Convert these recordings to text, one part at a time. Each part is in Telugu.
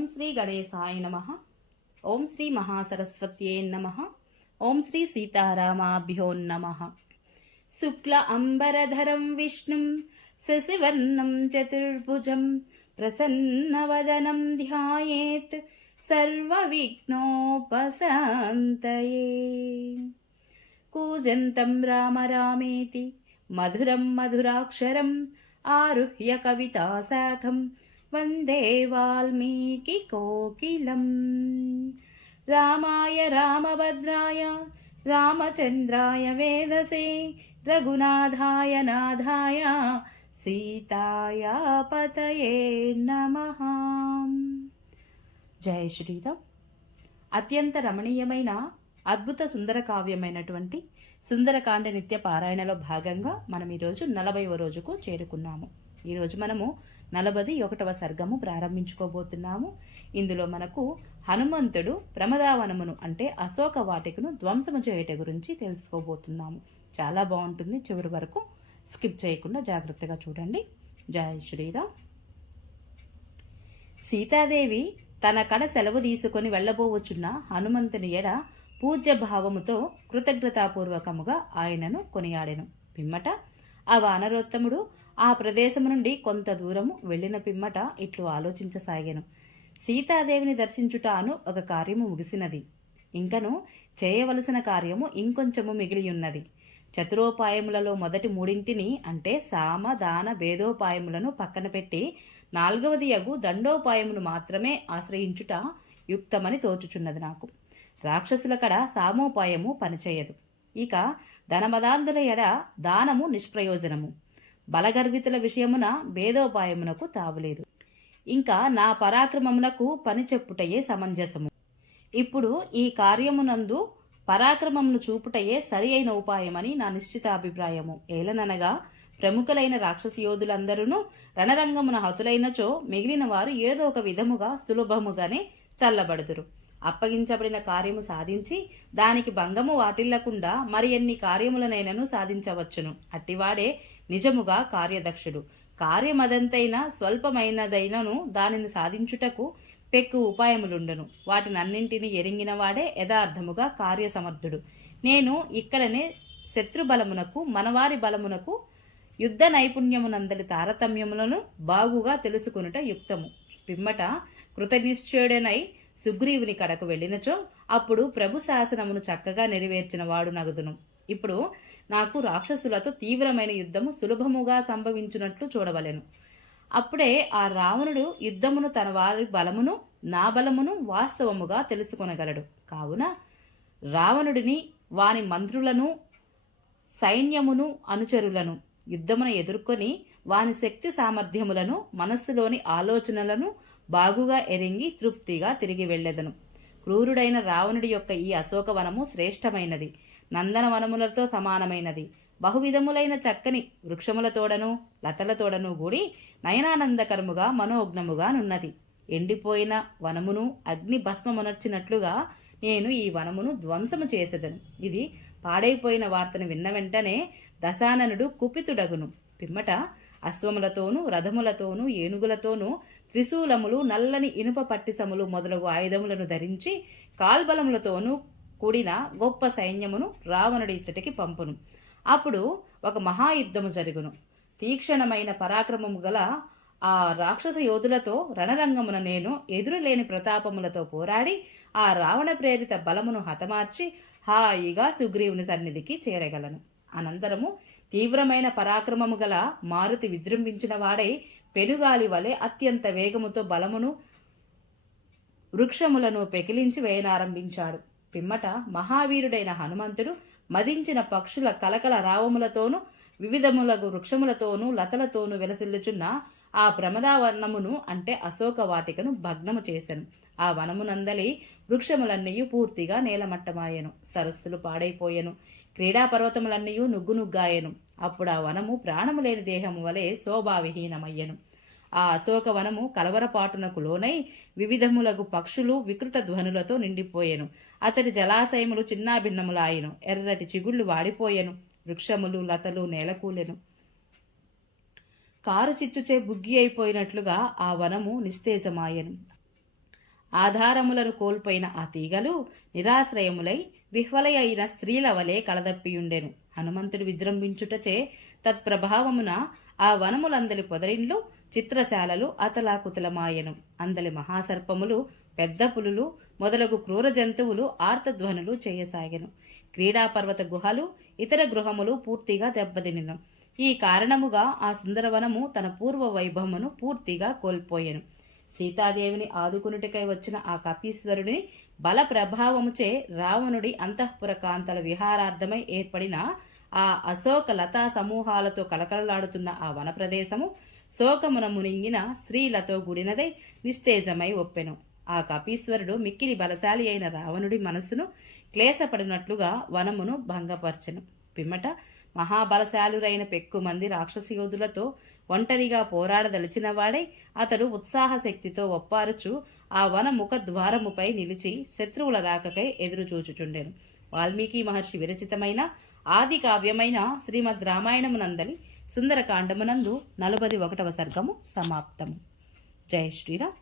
ఓం శ్రీ గణేశాయ నమ. ఓం శ్రీ మహాసరస్వత్యే నమ. ఓం శ్రీ సీతారామాభ్యో నమ. శుక్ల అంబరధరం విష్ణుం శశివర్ణం చతుర్భుజం ప్రసన్నవదనం ధ్యాయేత్ సర్వవిఘ్నోపశాంతయే. కూజంతం రామ రామేతి మధురం మధురాక్షరం ఆరుహ్య కవితాశాఖం వందే వాల్మీకి కోకిలం. రామాయ రామభద్రాయ రామచంద్రాయ వేదసే రఘునాథాయ నాథాయ సీతాయ పతయే నమః. జయ శ్రీరామ్. అత్యంత రమణీయమైన అద్భుత సుందర కావ్యమైనటువంటి సుందరకాండ నిత్య పారాయణలో భాగంగా మనం ఈరోజు నలభైవ రోజుకు చేరుకున్నాము. ఈరోజు మనము నలభది ఒకటవ సర్గము ప్రారంభించుకోబోతున్నాము. ఇందులో మనకు హనుమంతుడు ప్రమదావనమును అంటే అశోక వాటికను ధ్వంసము చేయట గురించి తెలుసుకోబోతున్నాము. చాలా బాగుంటుంది. చివరి వరకు స్కిప్ చేయకుండా జాగ్రత్తగా చూడండి. జయ శ్రీరామ్. సీతాదేవి తన కడ సెలవు తీసుకొని వెళ్ళబోవచ్చున్న హనుమంతుని ఎడ పూజ్య భావముతో కృతజ్ఞతాపూర్వకముగా ఆయనను కొనియాడెను. పిమ్మట ఆ వానరోత్తముడు ఆ ప్రదేశము నుండి కొంత దూరము వెళ్ళిన పిమ్మట ఇట్లు ఆలోచించసాగాను. సీతాదేవిని దర్శించుట అను ఒక కార్యము ముగిసినది. ఇంకను చేయవలసిన కార్యము ఇంకొంచెము మిగిలియున్నది. చతురోపాయములలో మొదటి మూడింటిని అంటే సామ దాన భేదోపాయములను పక్కన పెట్టి నాలుగవది యగు దండోపాయమును మాత్రమే ఆశ్రయించుట యుక్తమని తోచుచున్నది నాకు. రాక్షసుల కడ సామోపాయము పనిచేయదు. ఇక ధనమదాంధుల ఎడ దానము నిష్ప్రయోజనము. బలగర్వితుల విషయమున భేదోపాయమునకు తావులేదు. ఇంకా నా పరాక్రమమునకు పని చెప్పుటయే సమంజసము. ఇప్పుడు ఈ కార్యమునందు పరాక్రమమును చూపుటయే సరి అయిన ఉపాయమని నా నిశ్చిత అభిప్రాయము ఏలననగా ప్రముఖులైన రాక్షసి యోధులందరూ రణరంగమున హతులైనచో మిగిలిన వారు ఏదో ఒక విధముగా సులభముగానే చల్లబడుదురు. అప్పగించబడిన కార్యము సాధించి దానికి భంగము వాటిల్లకుండా మరి ఎన్ని కార్యములనైనను సాధించవచ్చును. అట్టివాడే నిజముగా కార్యదక్షుడు. కార్యమదంతైన స్వల్పమైనదైనను దానిని సాధించుటకు పెక్కు ఉపాయములుండను. వాటినన్నింటినీ ఎరింగినవాడే యథార్థముగా కార్యసమర్థుడు. నేను ఇక్కడనే శత్రుబలమునకు మనవారి బలమునకు యుద్ధ నైపుణ్యమునందలి తారతమ్యములను బాగుగా తెలుసుకునుట యుక్తము. పిమ్మట కృతనిశ్చయుడనై సుగ్రీవుని కడకు వెళ్ళినచో అప్పుడు ప్రభు శాసనమును చక్కగా నెరవేర్చిన వాడు నగుదును. ఇప్పుడు నాకు రాక్షసులతో తీవ్రమైన యుద్ధము సులభముగా సంభవించున్నట్లు చూడవలెను. అప్పుడే ఆ రావణుడు యుద్ధమును తన వారి బలమును నా బలమును వాస్తవముగా తెలుసుకొనగలడు. కావున రావణుడిని వాని మంత్రులను సైన్యమును అనుచరులను యుద్ధమును ఎదుర్కొని వాని శక్తి సామర్థ్యములను మనస్సులోని ఆలోచనలను బాగుగా ఎరింగి తృప్తిగా తిరిగి వెళ్ళెదను. క్రూరుడైన రావణుడి యొక్క ఈ అశోకవనము శ్రేష్టమైనది. నందనవనములతో సమానమైనది. బహువిధములైన చక్కని వృక్షములతోడను లతలతోడను కూడి నయనానందకరముగా మనోజ్ఞముగా నున్నది. ఎండిపోయిన వనమును అగ్ని భస్మమునర్చినట్లుగా నేను ఈ వనమును ధ్వంసము చేసేదను. ఇది పాడైపోయిన వార్తను విన్న వెంటనే దశాననుడు కుపితుడగును. పిమ్మట అశ్వములతోనూ రథములతోనూ ఏనుగులతోనూ త్రిశూలములు నల్లని ఇనుప పట్టిసములు మొదలగు ఆయుధములను ధరించి కాల్బలములతోనూ కూడిన గొప్ప సైన్యమును రావణుడి ఇచ్చటికి పంపును. అప్పుడు ఒక మహాయుద్ధము జరుగును. తీక్షణమైన పరాక్రమము గల ఆ రాక్షస యోధులతో రణరంగమున నేను ఎదురులేని ప్రతాపములతో పోరాడి ఆ రావణ ప్రేరిత బలమును హతమార్చి హాయిగా సుగ్రీవుని సన్నిధికి చేరగలను. అనంతరము తీవ్రమైన పరాక్రమము గల మారుతి విజృంభించిన వాడై పెనుగాలి వలె అత్యంత వేగముతో బలమును వృక్షములను పెకిలించి వేయనారంభించాడు. పిమ్మట మహావీరుడైన హనుమంతుడు మదించిన పక్షుల కలకల రావములతోనూ వివిధములగు వృక్షములతోనూ లతలతోనూ వెలసిల్లుచున్న ఆ ప్రమదావర్ణమును అంటే అశోక వాటికను భగ్నము చేశాను ఆ వనమునందలి వృక్షములన్నీ పూర్తిగా నేలమట్టమాయెను. సరస్సులు పాడైపోయెను. క్రీడా నుగ్గునుగ్గాయను నుగ్గు నుగ్గాయెను. అప్పుడు ఆ వనము ప్రాణము లేని దేహము వలె శోభావిహీనమయ్యెను ఆ అశోక వనము కలవరపాటునకు లోనై వివిధములగు పక్షులు వికృత ధ్వనులతో నిండిపోయెను. అచటి జలాశయములు చిన్నాభిన్నములాయెను ఎర్రటి చిగుళ్ళు వాడిపోయెను. వృక్షములు లతలు నేలకూలెను. కారు చిచ్చుచే బుగ్గి అయిపోయినట్లుగా ఆ వనము నిస్తేజమాయెను. ఆధారములను కోల్పోయిన ఆ తీగలు నిరాశ్రయములై విహ్వలై అయిన స్త్రీల వలె కలదప్పియుండెను హనుమంతుడు విజృంభించుటచే తత్ప్రభావమున ఆ వనములందలి పొదరిండ్లు చిత్రశాలలు అతలాకుతలమాయెను. అందలి మహాసర్పములు పెద్ద పులులు మొదలగు క్రూర జంతువులు ఆర్తధ్వనులు చేయసాగెను. క్రీడాపర్వత గుహలు ఇతర గృహములు పూర్తిగా దెబ్బతినిను. ఈ కారణముగా ఆ సుందరవనము తన పూర్వ వైభవమును పూర్తిగా కోల్పోయెను. సీతాదేవిని ఆదుకునుటికై వచ్చిన ఆ కపీశ్వరుడిని బల ప్రభావముచే రావణుడి అంతఃపుర కాంతల విహారార్థమై ఏర్పడిన ఆ అశోక లతా సమూహాలతో కలకలలాడుతున్న ఆ వన ప్రదేశము శోకమున మునింగిన స్త్రీలతో గుడినదై నిస్తేజమై ఒప్పెను. ఆ కపీశ్వరుడు మిక్కిలి బలశాలి అయిన రావణుడి మనస్సును క్లేశపడినట్లుగా వనమును భంగపరచెను. పిమ్మట మహాబలశాలురైన పెక్కుమంది రాక్షసి యోధులతో ఒంటరిగా పోరాడదలిచిన వాడై అతడు ఉత్సాహ శక్తితో ఒప్పారుచు ఆ వన ముఖ ద్వారముపై నిలిచి శత్రువుల రాకకై ఎదురుచూచుచుండెను. వాల్మీకి మహర్షి విరచితమైన ఆది కావ్యమైన శ్రీమద్ రామాయణమునందలి సుందరకాండమునందు నలభై ఒకటవ సర్గము సమాప్తము. జై శ్రీరామ్.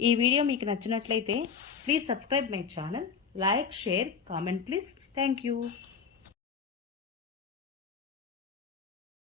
ఈ వీడియో మీకు నచ్చినట్లయితే please subscribe my channel like share comment please. Thank you.